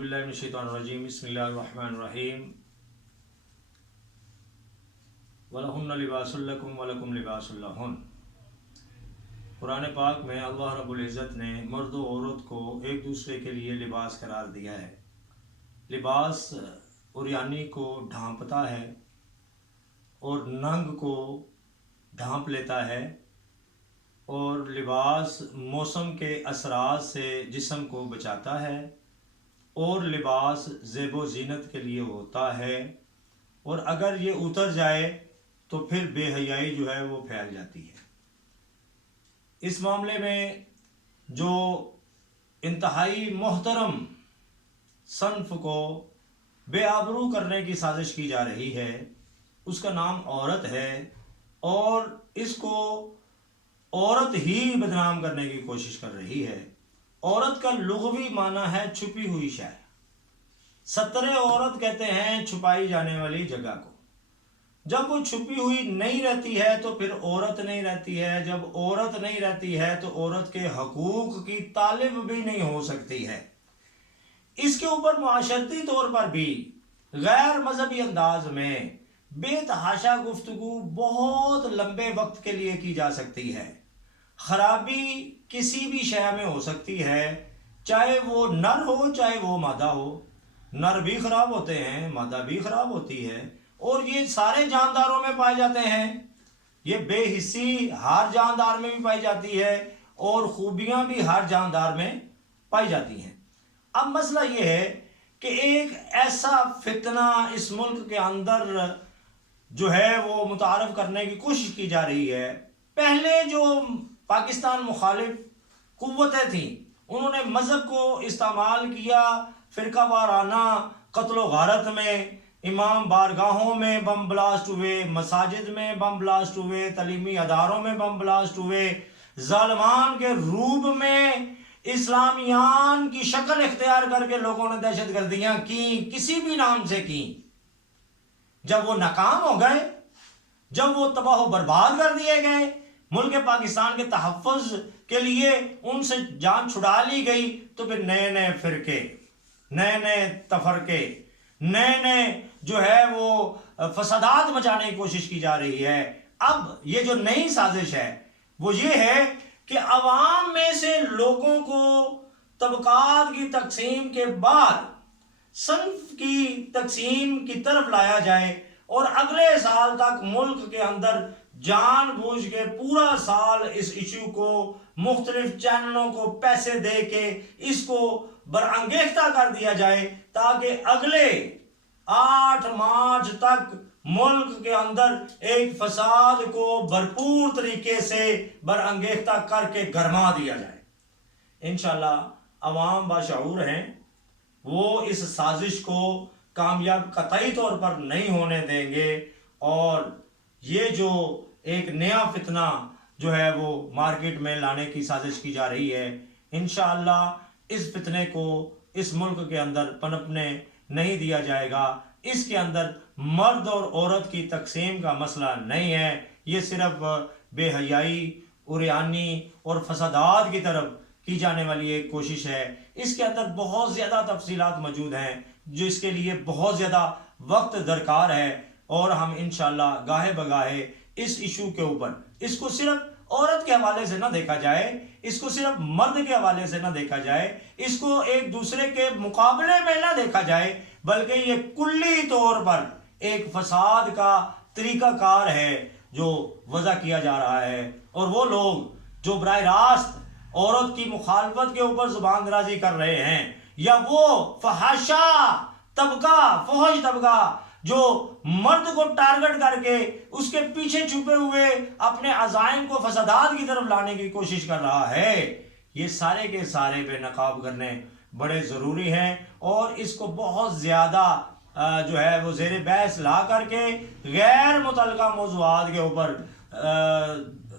बिल्लाहि मिनश्शैतानिर्रजीम बिस्मिल्लाहिर्रहमानिर्रहीम वलहुन्ना लिबासुल लकुम वलकुम लिबासुल लहुन। कुरान पाक में अल्लाह रब्बुल इज़्ज़त ने मर्द और औरत को एक दूसरे के लिए लिबास करार दिया है। लिबास उर्यानी को ढांपता है और नंग को ढांप लेता है, और लिबास मौसम के असरात से जिस्म को बचाता है, और लिबास ज़ेबो ज़ीनत के लिए होता है, और अगर ये उतर जाए तो फिर बेहयाई जो है वो फैल जाती है। इस मामले में जो इंतहाई मोहतरम सन्फ को बेआबरू करने की साजिश की जा रही है, उसका नाम औरत है, और इसको औरत ही बदनाम करने की कोशिश कर रही है। औरत का लुग़वी माना है छुपी हुई शय। सतरे औरत कहते हैं छुपाई जाने वाली जगह को। जब वो छुपी हुई नहीं रहती है तो फिर औरत नहीं रहती है। जब औरत नहीं रहती है तो औरत के हकूक की तालिब भी नहीं हो सकती है। इसके ऊपर मुआशरती तौर पर भी गैर मजहबी अंदाज में बेतहाशा गुफ्तगू बहुत लंबे वक्त के लिए की जा सकती है। खराबी किसी भी शय में हो सकती है, चाहे वो नर हो चाहे वो मादा हो। नर भी खराब होते हैं, मादा भी खराब होती है, और ये सारे जानदारों में पाए जाते हैं। ये बेहिस्सी हर जानदार में भी पाई जाती है, और खूबियां भी हर जानदार में पाई जाती हैं। अब मसला ये है कि एक ऐसा फितना इस मुल्क के अंदर जो है वो मुतारफ करने की कोशिश की जा रही है। पहले जो पाकिस्तान मुखालिफ कुव्वतें थीं, उन्होंने मज़हब को इस्तेमाल किया फ़िरका वाराना कत्ल गारत में। इमाम बारगाहों में बम ब्लास्ट हुए, मसाजिद में बम ब्लास्ट हुए, तलीमी अदारों में बम ब्लास्ट हुए, ज़ालिमान के रूप में इस्लामियान की शक्ल इख्तियार करके लोगों ने दहशत गर्दियाँ की, किसी भी नाम से की। जब वो नाकाम हो गए, जब वो तबाह बर्बाद कर दिए गए, मुल्क पाकिस्तान के तहफ़्फ़ुज़ के लिए उनसे जान छुड़ा ली गई, तो फिर नए नए फ़िरके, नए नए तफरके, नए नए जो है वो फसादात मचाने की कोशिश की जा रही है। अब ये जो नई साजिश है वो ये है कि अवाम में से लोगों को तबकात की तकसीम के बाद सन्फ की तकसीम की तरफ लाया जाए, और अगले साल तक मुल्क के अंदर जानबूझ के पूरा साल इस इशू को मुख्तलिफ चैनलों को पैसे दे के इसको बरअंगेख्ता कर दिया जाए, ताकि अगले 8 मार्च तक मुल्क के अंदर एक फसाद को भरपूर तरीके से बरअंगेख्ता करके गरमा दिया जाए। इंशाअल्लाह अवाम बाशऊर हैं, वो इस साजिश को कामयाब कतई तौर पर नहीं होने देंगे, और ये जो एक नया फितना जो है वो मार्केट में लाने की साजिश की जा रही है, इंशाअल्लाह इस फितने को इस मुल्क के अंदर पनपने नहीं दिया जाएगा। इसके अंदर मर्द और औरत की तकसीम का मसला नहीं है, ये सिर्फ बेहयाई, उर्यानी और फसादात की तरफ की जाने वाली एक कोशिश है। इसके अंदर बहुत ज़्यादा तफसीलात मौजूद हैं, जो इसके लिए बहुत ज़्यादा वक्त दरकार है, और हम इंशाअल्लाह गाहे बगाहे इस इशू के ऊपर, इसको सिर्फ औरत के हवाले से ना देखा जाए, इसको सिर्फ मर्द के हवाले से ना देखा जाए, इसको एक दूसरे के मुकाबले में ना देखा जाए, बल्कि ये कुल्ली तौर पर एक फसाद का तरीकाकार है जो वज़ा किया जा रहा है। और वो लोग जो बराह रास्त औरत की मुखालफत के ऊपर जुबान दराजी कर रहे हैं, या वो फहाशा तबका, फहश तबका जो मर्द को टारगेट करके उसके पीछे छुपे हुए अपने अज़ाइम को फसादात की तरफ लाने की कोशिश कर रहा है, ये सारे के सारे बेनकाब करने बड़े ज़रूरी हैं। और इसको बहुत ज़्यादा जो है वो ज़ेर बहस ला करके गैर मुतल्लका मौज़ूआत के ऊपर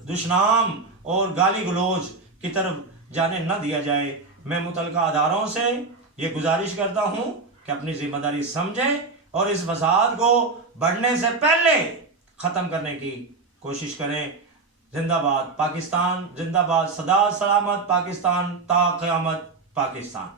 दुश्नाम और गाली गलोच की तरफ जाने न दिया जाए। मैं मुतल्लका अदारों से ये गुजारिश करता हूँ कि अपनी ज़िम्मेदारी समझें और इस फसाद को बढ़ने से पहले ख़त्म करने की कोशिश करें। जिंदाबाद पाकिस्तान, जिंदाबाद सदा सलामत पाकिस्तान, ता क़यामत पाकिस्तान।